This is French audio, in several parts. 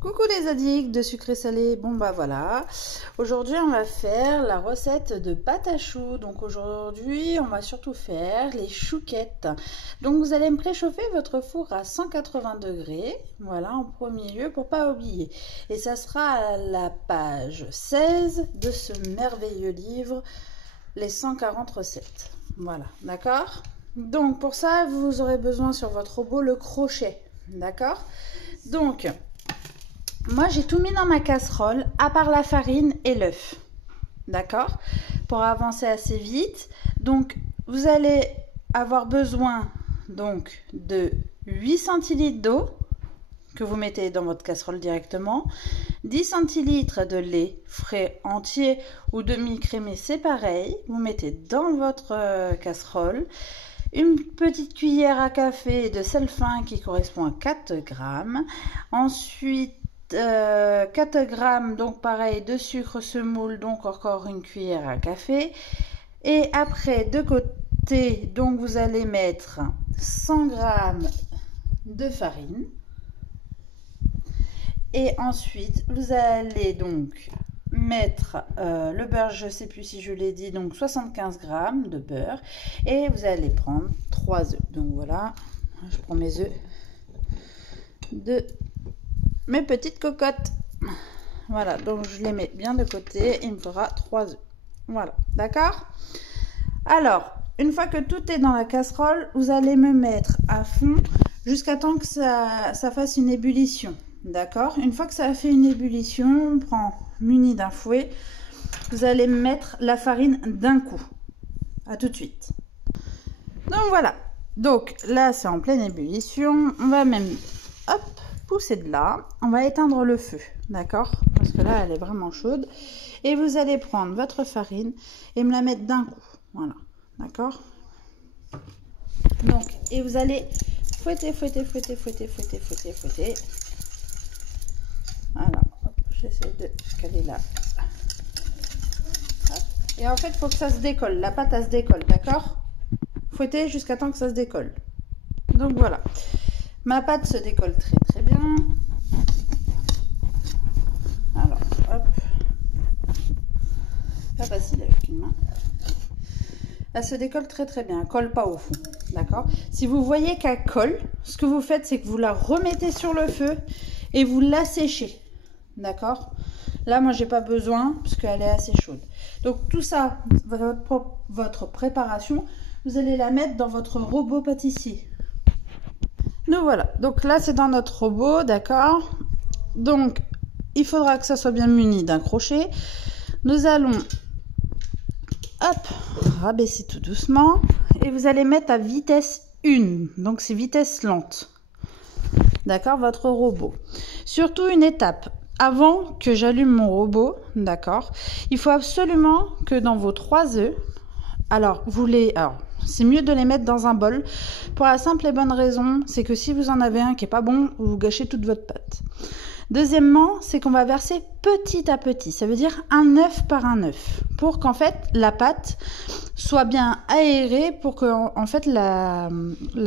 Coucou les addicts de sucré salé, bon bah voilà, aujourd'hui on va faire la recette de pâte à choux. Donc aujourd'hui on va surtout faire les chouquettes. Donc vous allez me préchauffer votre four à 180 degrés, voilà, en premier lieu pour pas oublier. Et ça sera à la page 16 de ce merveilleux livre, les 140 recettes. Voilà, d'accord? Donc pour ça vous aurez besoin sur votre robot le crochet, d'accord? Donc moi, j'ai tout mis dans ma casserole, à part la farine et l'œuf. D'accord? Pour avancer assez vite. Donc, vous allez avoir besoin donc de 8 centilitres d'eau que vous mettez dans votre casserole directement. 10 centilitres de lait frais entier ou demi-crémé, c'est pareil. Vous mettez dans votre casserole. Une petite cuillère à café de sel fin qui correspond à 4 grammes. Ensuite, 4 grammes, donc pareil, de sucre semoule, donc encore une cuillère à café. Et après, de côté, donc vous allez mettre 100 grammes de farine. Et ensuite, vous allez donc mettre le beurre, je ne sais plus si je l'ai dit, donc 75 grammes de beurre. Et vous allez prendre 3 œufs. Donc voilà, je prends mes œufs de mes petites cocottes. Voilà, donc je les mets bien de côté. Il me faudra 3 œufs. Voilà, d'accord? Alors, une fois que tout est dans la casserole, vous allez me mettre à fond jusqu'à temps que ça fasse une ébullition. D'accord? Une fois que ça a fait une ébullition, on prend muni d'un fouet. Vous allez mettre la farine d'un coup. À tout de suite. Donc voilà. Donc là, c'est en pleine ébullition. On va même, hop, pousser de là. On va éteindre le feu. D'accord? Parce que là, elle est vraiment chaude. Et vous allez prendre votre farine et me la mettre d'un coup. Voilà. D'accord? Donc, et vous allez fouetter, fouetter, fouetter, fouetter, fouetter, fouetter, fouetter. Voilà, j'essaie de caler là. Hop. Et en fait, il faut que ça se décolle. La pâte, elle se décolle, d'accord? Fouettez jusqu'à temps que ça se décolle. Donc voilà. Ma pâte se décolle très très bien. Alors, hop. Pas facile avec une main. Elle se décolle très très bien. Elle colle pas au fond, d'accord? Si vous voyez qu'elle colle, ce que vous faites, c'est que vous la remettez sur le feu et vous la séchez. D'accord? Là, moi, j'ai pas besoin parce qu'elle est assez chaude. Donc, tout ça, votre préparation, vous allez la mettre dans votre robot pâtissier. Nous voilà. Donc là, c'est dans notre robot, d'accord? Donc, il faudra que ça soit bien muni d'un crochet. Nous allons, hop, rabaisser tout doucement. Et vous allez mettre à vitesse 1. Donc, c'est vitesse lente. D'accord? Votre robot. Surtout une étape. Avant que j'allume mon robot, d'accord, il faut absolument que dans vos 3 œufs, alors c'est mieux de les mettre dans un bol pour la simple et bonne raison, c'est que si vous en avez un qui est pas bon, vous gâchez toute votre pâte. Deuxièmement, c'est qu'on va verser petit à petit, ça veut dire un œuf par un œuf, pour qu'en fait la pâte soit bien aérée, pour que en fait la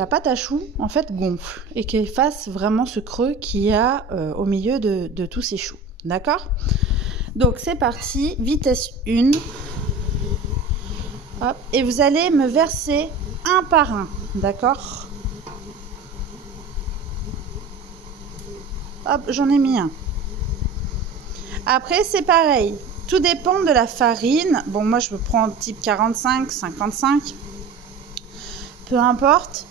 pâte à choux en fait gonfle et qu'elle fasse vraiment ce creux qu'il y a au milieu de tous ces choux. D'accord? Donc c'est parti, vitesse 1. Hop, et vous allez me verser un par un, d'accord? Hop, j'en ai mis un. Après, c'est pareil. Tout dépend de la farine. Bon, moi, je prends type 45, 55. Peu importe.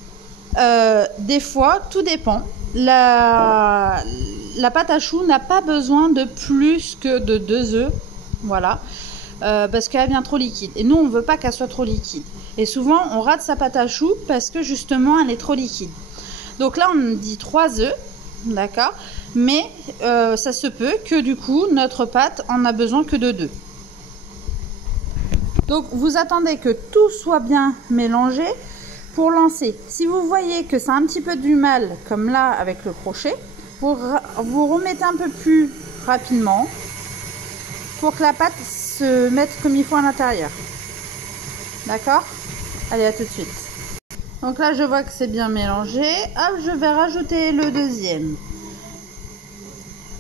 Des fois, tout dépend. La pâte à choux n'a pas besoin de plus que de 2 œufs. Voilà. Parce qu'elle est bien trop liquide. Et nous, on ne veut pas qu'elle soit trop liquide. Et souvent, on rate sa pâte à choux parce que justement, elle est trop liquide. Donc là, on dit 3 œufs. D'accord? Mais ça se peut que du coup, notre pâte en a besoin que de 2. Donc, vous attendez que tout soit bien mélangé pour lancer. Si vous voyez que c'est un petit peu du mal, comme là avec le crochet, vous remettez un peu plus rapidement pour que la pâte se mette comme il faut à l'intérieur. D'accord? Allez, à tout de suite. Donc là, je vois que c'est bien mélangé. Hop, je vais rajouter le deuxième.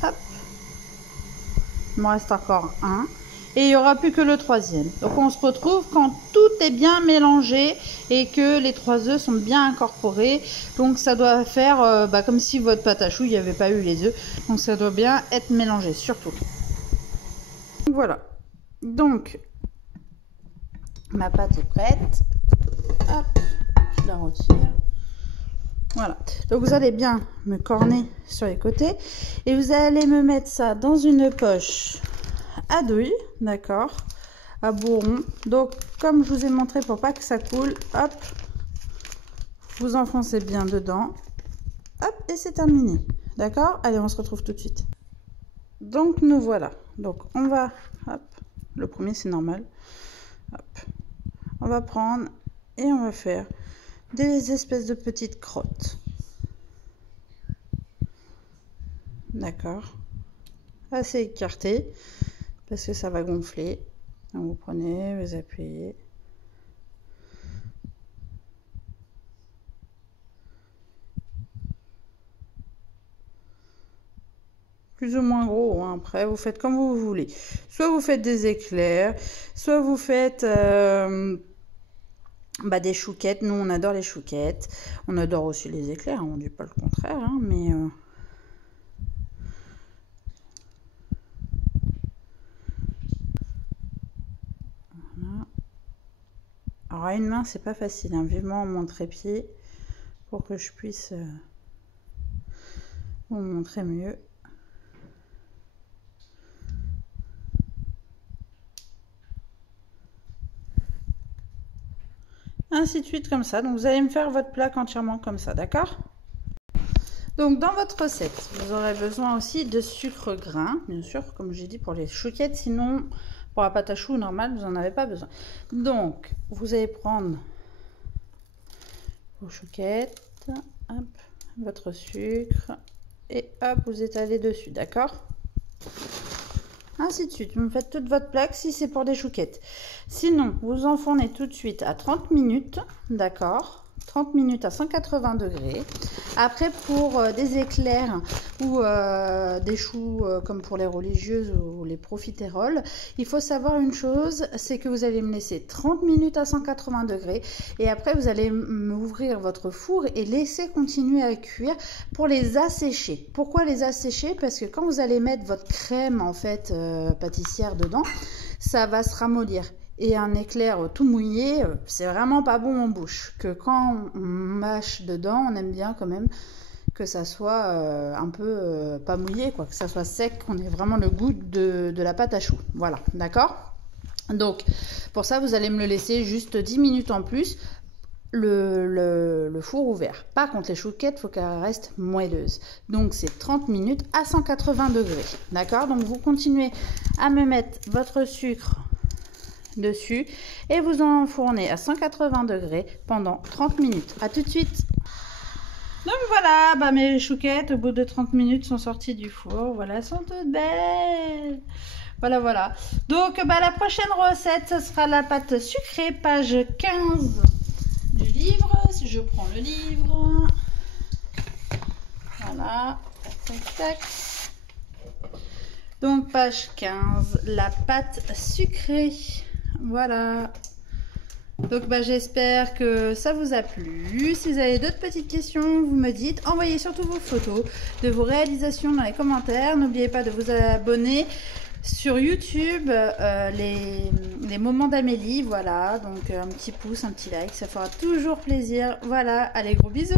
Hop. Il me reste encore un. Et il n'y aura plus que le troisième. Donc on se retrouve quand tout est bien mélangé et que les 3 œufs sont bien incorporés. Donc ça doit faire comme si votre pâte à choux, il n'y avait pas eu les œufs. Donc ça doit bien être mélangé, surtout. Voilà. Donc ma pâte est prête. Hop, je la retire. Voilà. Donc vous allez bien me corner sur les côtés. Et vous allez me mettre ça dans une poche à douille, d'accord, à bourron. Donc comme je vous ai montré, pour pas que ça coule, hop, vous enfoncez bien dedans, hop, et c'est terminé, d'accord. Allez, on se retrouve tout de suite. Donc nous voilà. Donc on va, hop, le premier c'est normal, hop, on va prendre et on va faire des espèces de petites crottes, d'accord, assez écartées parce que ça va gonfler. Donc vous prenez, vous appuyez. Plus ou moins gros, hein. Après vous faites comme vous voulez. Soit vous faites des éclairs, soit vous faites des chouquettes. Nous on adore les chouquettes. On adore aussi les éclairs, on ne dit pas le contraire, hein, mais... Alors à une main c'est pas facile, hein. Vivement mon trépied pour que je puisse vous montrer mieux. Ainsi de suite comme ça. Donc vous allez me faire votre plaque entièrement comme ça, d'accord? Donc dans votre recette, vous aurez besoin aussi de sucre grain, bien sûr, comme j'ai dit pour les chouquettes, sinon pour la pâte à choux normale, vous n'en avez pas besoin. Donc vous allez prendre vos chouquettes, hop, votre sucre, et hop, vous étalez dessus, d'accord? Ainsi de suite, vous me faites toute votre plaque si c'est pour des chouquettes. Sinon, vous enfournez tout de suite à 30 minutes, d'accord? 30 minutes à 180 degrés. Après, pour des éclairs ou des choux comme pour les religieuses ou les profiteroles, il faut savoir une chose, c'est que vous allez me laisser 30 minutes à 180 degrés et après vous allez m'ouvrir votre four et laisser continuer à cuire pour les assécher. Pourquoi les assécher? Parce que quand vous allez mettre votre crème en fait pâtissière dedans, ça va se ramollir. Et un éclair tout mouillé, c'est vraiment pas bon en bouche. Que quand on mâche dedans, on aime bien quand même que ça soit un peu pas mouillé, quoi, que ça soit sec, qu'on ait vraiment le goût de la pâte à choux. Voilà, d'accord? Donc, pour ça, vous allez me le laisser juste 10 minutes en plus, le four ouvert. Par contre, les chouquettes, il faut qu'elles restent moelleuses. Donc, c'est 30 minutes à 180 degrés. D'accord? Donc, vous continuez à me mettre votre sucre dessus et vous enfournez à 180 degrés pendant 30 minutes. À tout de suite. Donc voilà, mes chouquettes au bout de 30 minutes sont sorties du four. Voilà, elles sont toutes belles. Voilà. Donc la prochaine recette, ce sera la pâte sucrée, page 15 du livre. Si je prends le livre. Voilà. Tac. Donc page 15, la pâte sucrée. Voilà. Donc j'espère que ça vous a plu. Si vous avez d'autres petites questions, vous me dites. Envoyez surtout vos photos de vos réalisations dans les commentaires. N'oubliez pas de vous abonner sur YouTube, les moments d'Amélie. Voilà, donc un petit pouce, un petit like, ça fera toujours plaisir. Voilà, allez, gros bisous.